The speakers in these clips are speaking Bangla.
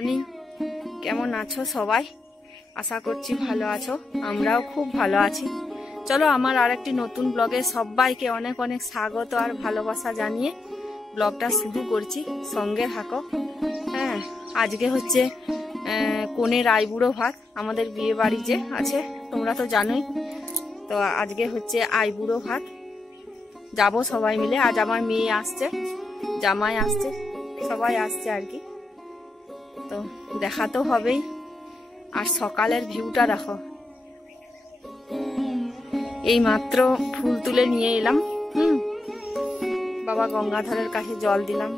মর্নিং। কেমন আছো সবাই? আশা করছি ভালো আছো, আমরাও খুব ভালো আছি। চলো আমার আরেকটি নতুন ব্লগে সবাইকে অনেক অনেক স্বাগত আর ভালোবাসা জানিয়ে ব্লগটা শুরু করছি, সঙ্গে থাকো। হ্যাঁ, আজকে হচ্ছে কনের আইবুড়ো ভাত, আমাদের বিয়ে বাড়ি যে আছে তোমরা তো জানোই। তো আজকে হচ্ছে আইবুড়ো ভাত, যাব সবাই মিলে। আজ আমার মেয়ে আসছে, জামাই আসছে, সবাই আসছে আর কি। তো দেখা তো হবেই। আর সকালের ভিউটা দেখো, এই মাত্র ফুল তুলে নিয়ে এলাম। বাবা গঙ্গাধরের কাছে জল দিলাম,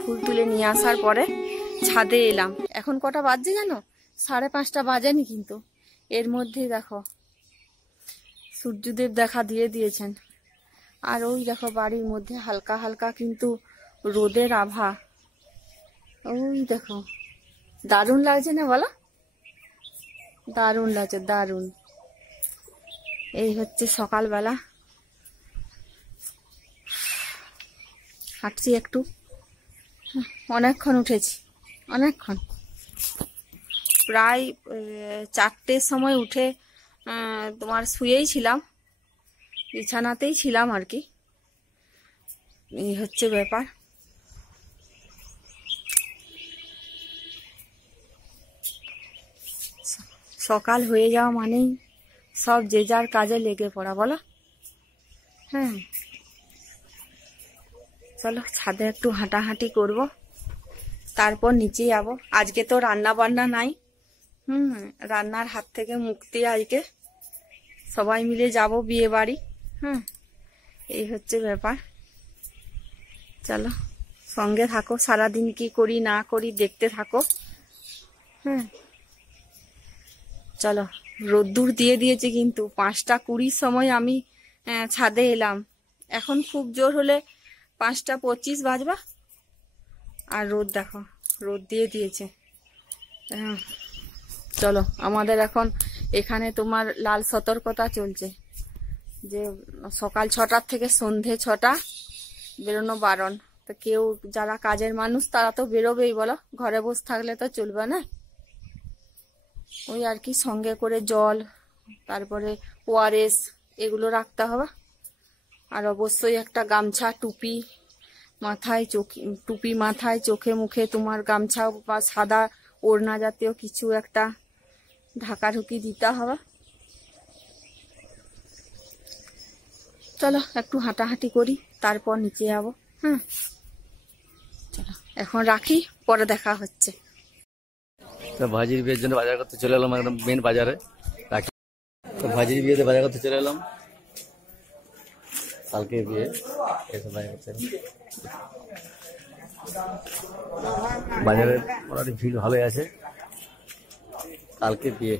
ফুল তুলে নিয়ে আসার পরে ছাদে এলাম। এখন কটা বাজছে জানো? 5:30 বাজেনি, কিন্তু এর মধ্যেই দেখো সূর্যদেব দেখা দিয়ে দিয়েছেন। আর ওই দেখো বাড়ির মধ্যে হালকা হালকা কিন্তু রোদের আভা। ওই দেখো, দারুণ লাগছে না বলো? দারুণ লাগছে, দারুণ। এই হচ্ছে সকালবেলা, হাঁটছি একটু। অনেকক্ষণ উঠেছি, অনেকক্ষণ, প্রায় 4টের সময় উঠে তোমার শুয়েই ছিলাম, বিছানাতেই ছিলাম আর কি। এই হচ্ছে ব্যাপার। সকাল হয়ে যাওয়া মানেই সব যে যার কাজে লেগে পড়া, বলো? হ্যাঁ, চলো ছাদে একটু হাঁটাহাঁটি করব, তারপর নিচে যাব। আজকে তো রান্না বান্না নাই, রান্নার হাত থেকে মুক্তি আজকে। সবাই মিলে যাব বিয়ে বাড়ি। এই হচ্ছে ব্যাপার। চলো সঙ্গে থাকো, সারাদিন কি করি না করি দেখতে থাকো। চলো, রোদ্দুর দিয়ে দিয়েছে কিন্তু 5:20 সময় আমি ছাদে এলাম। এখন খুব জোর হলে 5:25 বাজবা। আর রোদ দেখো, রোদ দিয়ে দিয়েছে। চলো, আমাদের এখন এখানে তোমার লাল সতর্কতা চলছে যে সকাল 6টার থেকে সন্ধে 6টা বেরোনো বারণ। তো কেউ যারা কাজের মানুষ তারা তো বেরোবেই, বলো? ঘরে বসে থাকলে তো চলবে না। ওই আর কি, সঙ্গে করে জল, তারপরে ORS এগুলো রাখতে হবে। আর অবশ্যই একটা গামছা, টুপি মাথায়, টুপি মাথায়, চোখে মুখে তোমার গামছা বা সাদা ওড়না জাতীয় কিছু একটা ঢাকাঢুকি দিতে হবে। চলো একটু হাঁটাহাঁটি করি, তারপর নিচে যাবো। চলো এখন রাখি, পরে দেখা হচ্ছে। তো ভাজির বিয়ের জন্য বাজার করতে চলে এলাম, একদম মেন বাজারে রাখি। তো ভাজির বিয়েতে বাজার করতে চলে এলাম, কালকে বিয়ে, এসব বাজার করতে এলাম। বাজারে মোটামুটি ভিড় ভালোই আছে, কালকে বিয়ে।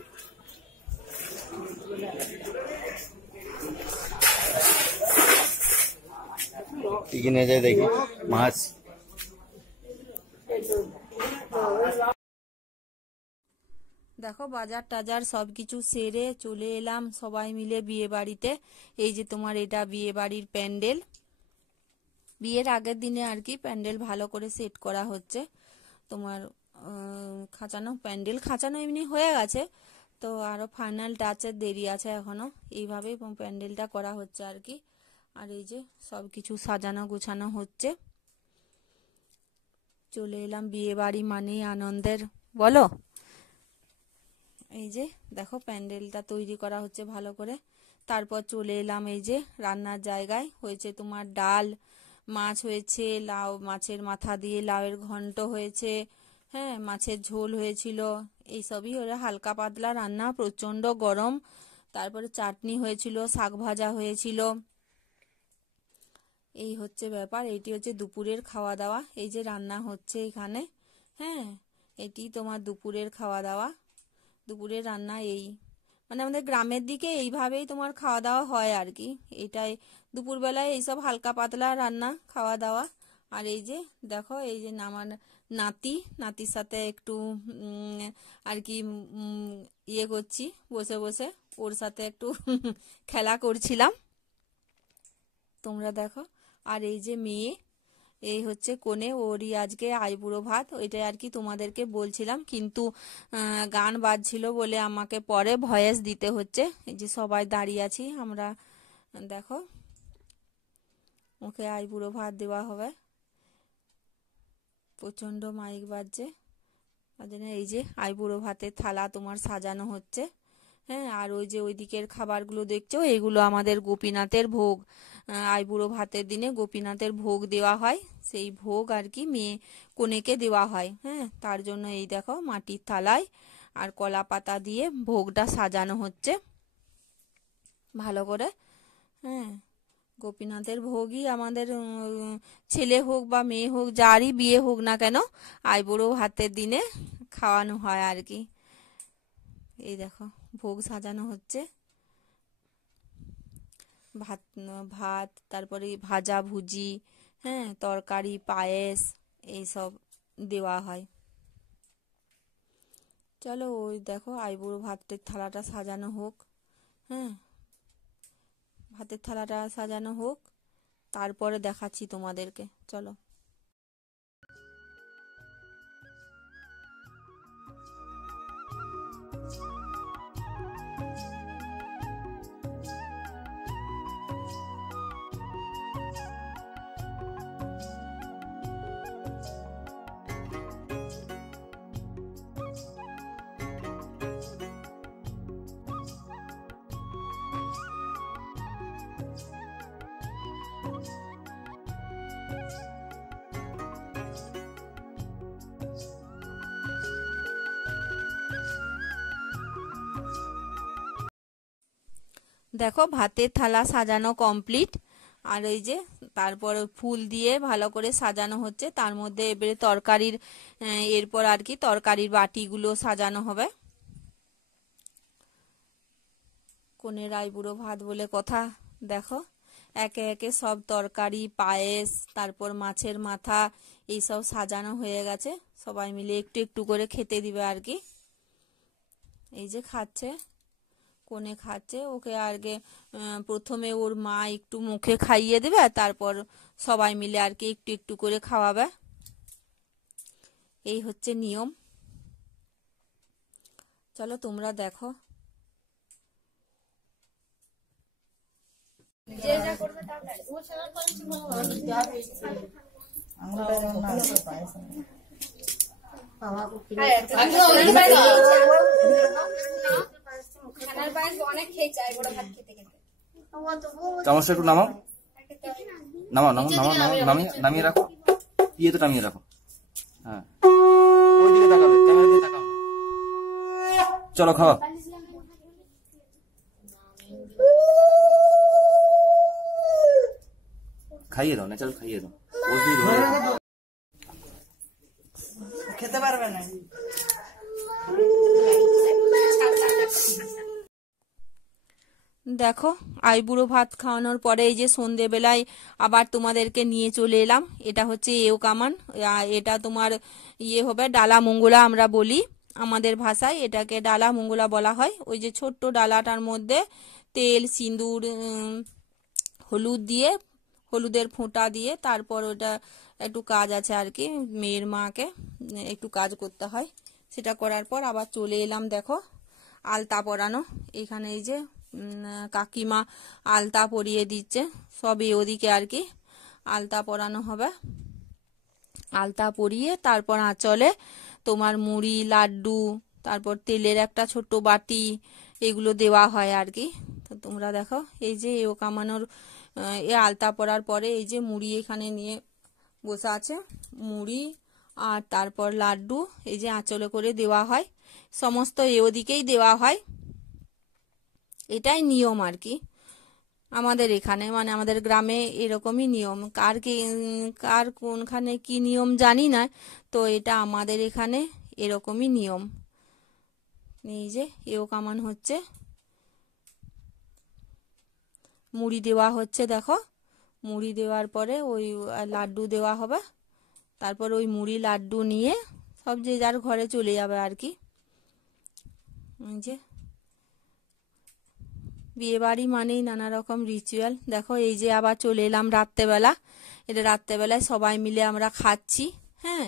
কি কিনে যায় দেখি, মাছ। দেখো বাজার টাজার সবকিছু সেরে চলে এলাম সবাই মিলে বিয়ে বাড়িতে। এই যে তোমার এটা বিয়ে বাড়ির প্যান্ডেল, বিয়ের আগের দিনে আর কি প্যান্ডেল ভালো করে সেট করা হচ্ছে। তোমার খাঁচানো, প্যান্ডেল খাঁচানো এমনি হয়ে গেছে, তো আরো ফাইনাল টাচের দেরি আছে এখনো। এইভাবেই প্যান্ডেলটা করা হচ্ছে আর কি। আর এই যে সবকিছু সাজানো গুছানো হচ্ছে। চলে এলাম বিয়ে বাড়ি মানেই আনন্দের, বলো? এই যে দেখো প্যান্ডেলটা তৈরি করা হচ্ছে ভালো করে। তারপর চলে এলাম এই যে রান্নার জায়গায়। হয়েছে তোমার ডাল, মাছ হয়েছে, লাউ, মাছের মাথা দিয়ে লাউয়ের ঘন্ট হয়েছে, হ্যাঁ, মাছের ঝোল হয়েছিল। এইসবই ওরা হালকা পাতলা রান্না, প্রচন্ড গরম। তারপরে চাটনি হয়েছিল, শাক ভাজা হয়েছিল। এই হচ্ছে ব্যাপার। এইটি হচ্ছে দুপুরের খাওয়া দাওয়া। এই যে রান্না হচ্ছে এখানে, হ্যাঁ, এটি তোমার দুপুরের খাওয়া দাওয়া। দুপুরের রান্না এই, মানে আমাদের গ্রামের দিকে এইভাবেই তোমার খাওয়া দাওয়া হয় আর কি। এটাই দুপুরবেলায় এইসব হালকা পাতলা রান্না খাওয়া দাওয়া। আর এই যে দেখো, এই যে আমার নাতির সাথে একটু আর কি ইয়ে করছি, বসে বসে ওর সাথে একটু খেলা করছিলাম, তোমরা দেখো। আর এই যে মেয়ে, এই হচ্ছে কোণে, ওরই আজকে আইবুড়ো ভাত। ওইটাই আর কি তোমাদেরকে বলছিলাম, কিন্তু গান বাজছিল বলে আমাকে পরে ভয়েস দিতে হচ্ছে। এই যে সবাই দাঁড়িয়ে আছি আমরা, দেখো ওকে আইবুড়ো ভাত দেওয়া হবে, প্রচণ্ড মাইক বাজছে। তার জন্য এই যে আইবুড়ো ভাতের থালা তোমার সাজানো হচ্ছে। হ্যাঁ, আর ওই যে ওই দিকের খাবারগুলো দেখছো, এইগুলো আমাদের গোপীনাথের ভোগ। আইবুড়ো ভাতের দিনে গোপীনাথের ভোগ দেওয়া হয়, সেই ভোগ আর কি মেয়ে কনেকে দেওয়া হয়। হ্যাঁ, তার জন্য এই দেখো মাটির থালায় আর কলা পাতা দিয়ে ভোগটা সাজানো হচ্ছে ভালো করে। হ্যাঁ, গোপীনাথের ভোগই আমাদের ছেলে হোক বা মেয়ে হোক, যারই বিয়ে হোক না কেন, আইবুড়ো ভাতের দিনে খাওয়ানো হয় আর কি। এই দেখো ভোগ সাজানো হচ্ছে, ভাত ভাত তারপরে ভাজা ভুজি, হ্যাঁ তরকারি পায়েস এইসব দেওয়া হয়। চলো ওই দেখো আইবুড়ো ভাতের থালাটা সাজানো হোক। হ্যাঁ, ভাতের থালাটা সাজানো হোক, তারপরে দেখাচ্ছি তোমাদেরকে। চলো। দেখো ভাতের থালা সাজানো কমপ্লিট, আর এই যে তারপর ফুল দিয়ে ভালো করে সাজানো হচ্ছে, তার মধ্যে এবারে তরকারির এরপর আর কি তরকারির বাটিগুলো সাজানো হবে। কোনের আইবুড়ো ভাত বলে কথা, দেখো একে একে সব তরকারি পায়েস তারপর মাছের মাথা এইসব সাজানো হয়ে গেছে, সবাই মিলে একটু একটু করে খেতে দিবে আর কি। এই যে খাচ্ছে, কোনে খাচ্ছে, ওকে আগে প্রথমে ওর মা একটু মুখে খাইয়ে দেবে, তারপর সবাই মিলে আর কি একটু একটু করে খাওয়াবে। এই হচ্ছে নিয়ম। চলো তোমরা দেখো। চামচটা একটু নামাও, নামাও নামাও নামাও নামাও, নামিয়ে রাখো, ইয়ে তো নামিয়ে রাখো। হ্যাঁ, ওইদিকে তাকাবে, ক্যামেরা দিয়ে তাকাও। চলো খাওয়া। খাইয়ে দাও, ন্যাচারাল খাইয়ে দাও, খেতে পারবে না। দেখো আইবুড়ো ভাত খাওয়ানোর পরে এই যে সন্ধেবেলায় আবার তোমাদেরকে নিয়ে চলে এলাম। এটা হচ্ছে এও কামান, এটা তোমার ইয়ে হবে ডালা মঙ্গলা আমরা বলি আমাদের ভাষায়, এটাকে ডালা মঙ্গলা বলা হয়। ওই যে ছোট্ট ডালাটার মধ্যে তেল সিঁদুর হলুদ দিয়ে, হলুদের ফোঁটা দিয়ে, তারপর ওটা একটু কাজ আছে আর কি, মেয়ের মাকে একটু কাজ করতে হয়, সেটা করার পর আবার চলে এলাম। দেখো আলতা পরানো, এখানে এই যে কাকিমা আলতা পরিয়ে দিচ্ছে, সবই ওদিকে আর কি আলতা পরানো হবে। আলতা পরিয়ে তারপর আঁচলে তোমার মুড়ি লাড্ডু তারপর তেলের একটা ছোট্ট বাটি এগুলো দেওয়া হয় আর কি। তো তোমরা দেখো এই যে এও কামানোর এ আলতা পরার পরে এই যে মুড়ি এখানে নিয়ে বসে আছে, মুড়ি আর তারপর লাড্ডু এই যে আঁচলে করে দেওয়া হয়, সমস্ত ওদিকেই দেওয়া হয়। এটাই নিয়ম আর কি আমাদের এখানে, মানে আমাদের গ্রামে এরকমই নিয়ম। কার কোনখানে কি নিয়ম জানি না, তো এটা আমাদের এখানে এরকমই নিয়ম। এই যে এও কামান হচ্ছে, মুড়ি দেওয়া হচ্ছে, দেখো মুড়ি দেওয়ার পরে ওই লাড্ডু দেওয়া হবে, তারপর ওই মুড়ি লাড্ডু নিয়ে সব যে যার ঘরে চলে যাবে আর কি। এই যে বিয়ে বাড়ি মানেই নানা রকম রিচুয়াল। দেখো এই যে আবার চলে এলাম রাত্রেবেলা, এটা রাত্রেবেলায় সবাই মিলে আমরা খাচ্ছি। হ্যাঁ,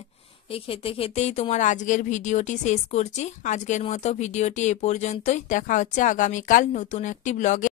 এই খেতে খেতেই তোমার আজকের ভিডিওটি শেষ করছি। আজকের মতো ভিডিওটি এ পর্যন্তই, দেখা হচ্ছে আগামীকাল নতুন একটি ব্লগে।